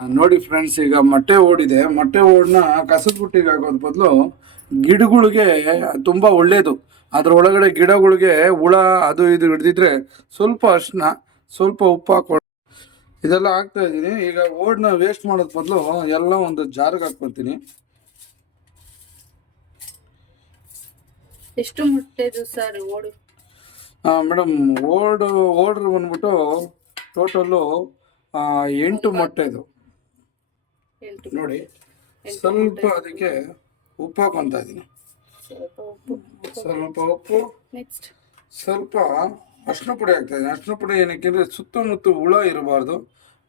ನೋಡಿ ಫ್ರೆಂಡ್ಸ್ ಈಗ ಮೊಟ್ಟೆ ಓಡಿದೆ. ಮೊಟ್ಟೆ ಓಡನ್ನ ಕಸದ ಬುಟ್ಟಿಗೆ ಹಾಕೋದ್ ಬದಲು ಗಿಡಗಳಿಗೆ ತುಂಬಾ ಒಳ್ಳೇದು. ಅದ್ರ ಒಳಗಡೆ ಗಿಡಗಳಿಗೆ ಹುಳ ಅದು ಇದು ಹಿಡ್ದಿದ್ರೆ ಸ್ವಲ್ಪ ಅರ್ಶಿನ ಸ್ವಲ್ಪ ಉಪ್ಪು ಹಾಕೊಂಡು ಇದೆಲ್ಲ ಹಾಕ್ತಾ ಇದ್ದೀನಿ. ಈಗ ಓಡ್ನ ವೇಸ್ಟ್ ಮಾಡೋದ್ ಬದಲು ಎಲ್ಲ ಒಂದು ಜಾರ್ಗೆ ಹಾಕ್ಕೊಳ್ತೀನಿ ಎಷ್ಟು ಮೊಟ್ಟೆದು ಸರ್ ಓಡು? ಮೇಡಮ್ ಓಡ್ ಓಡ್ರ್ ಬಂದ್ಬಿಟ್ಟು ಟೋಟಲ್ಲು ಎಂಟು ಮೊಟ್ಟೆದು. ನೋಡಿ ಸ್ವಲ್ಪ ಅದಕ್ಕೆ ಉಪ್ಪು ಹಾಕೊಂತ ಇದ್ದೀನಿ ಸ್ವಲ್ಪ ಉಪ್ಪು. ಸ್ವಲ್ಪ ಉಪ್ಪು. ನೆಕ್ಸ್ಟ್. ಸ್ವಲ್ಪ ಅರ್ಶಿನ ಪುಡಿ ಹಾಕ್ತಾ ಇದ್ದೀನಿ ಅರ್ಶಿನ ಪುಡಿ ಏನಕ್ಕೆ ಅಂದರೆ ಸುತ್ತಮುತ್ತ ಹುಳ ಇರಬಾರ್ದು.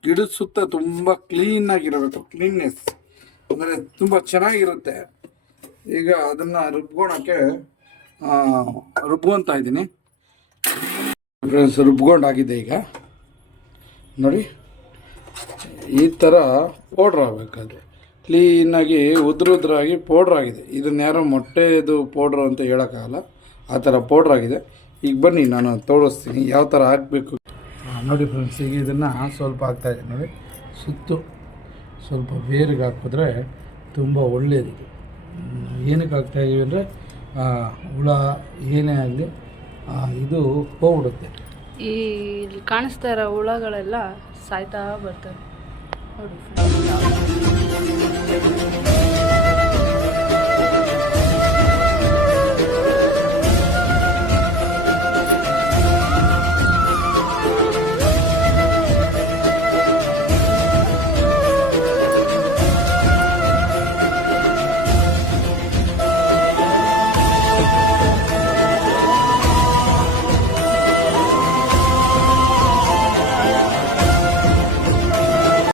ಗಿಡದ ಸುತ್ತ ತುಂಬ ಕ್ಲೀನಾಗಿರಬೇಕು ಕ್ಲೀನ್ನೆಸ್ ಅಂದರೆ ತುಂಬ ಚೆನ್ನಾಗಿರುತ್ತೆ. ಈಗ ಅದನ್ನು ರುಬ್ಕೊಳಕ್ಕೆ ರುಬ್ಕೊತಾ ಇದ್ದೀನಿ ರುಬ್ಕೊಂಡಾಗಿದೆ ಈಗ. ನೋಡಿ. ಈ ಥರ ಪೌಡ್ರ್ ಆಗಬೇಕಾದ್ರೆ. ಕ್ಲೀನಾಗಿ ಉದ್ರ ಉದ್ರಾಗಿ ಪೌಡ್ರ್ ಆಗಿದೆ. ಇದನ್ನ ಯಾರೋ ಮೊಟ್ಟೆದು ಪೌಡ್ರ್ ಅಂತ ಹೇಳೋಕ್ಕಾಗಲ್ಲ. ಆ ಥರ ಪೌಡ್ರ್ ಆಗಿದೆ. ಈಗ ಬನ್ನಿ ನಾನು ತೋರಿಸ್ತೀನಿ ಯಾವ ಥರ ಹಾಕಬೇಕು ನೋಡಿ ಫ್ರೆಂಡ್ಸ್ ಈಗ ಇದನ್ನು ಸ್ವಲ್ಪ ಹಾಕ್ತಾ ಇದ್ದೀನಿ ನೋಡಿ. ಸುತ್ತು ಸ್ವಲ್ಪ ಬೇರಿಗೆ ಹಾಕಿದ್ರೆ ತುಂಬ ಒಳ್ಳೆಯದು ಏನಕ್ಕೆ ಹಾಕ್ತಾ ಇದ್ದೀವಿ ಅಂದರೆ ಹುಳ ಏನೇ ಆಗಲಿ ಇದು ಹೋಗ್ಬಿಡುತ್ತೆ. ಈ ಇಲ್ಲಿ ಕಾಣಿಸ್ತಾ ಇರೋ ಹುಳಗಳೆಲ್ಲ साइता बर्तन और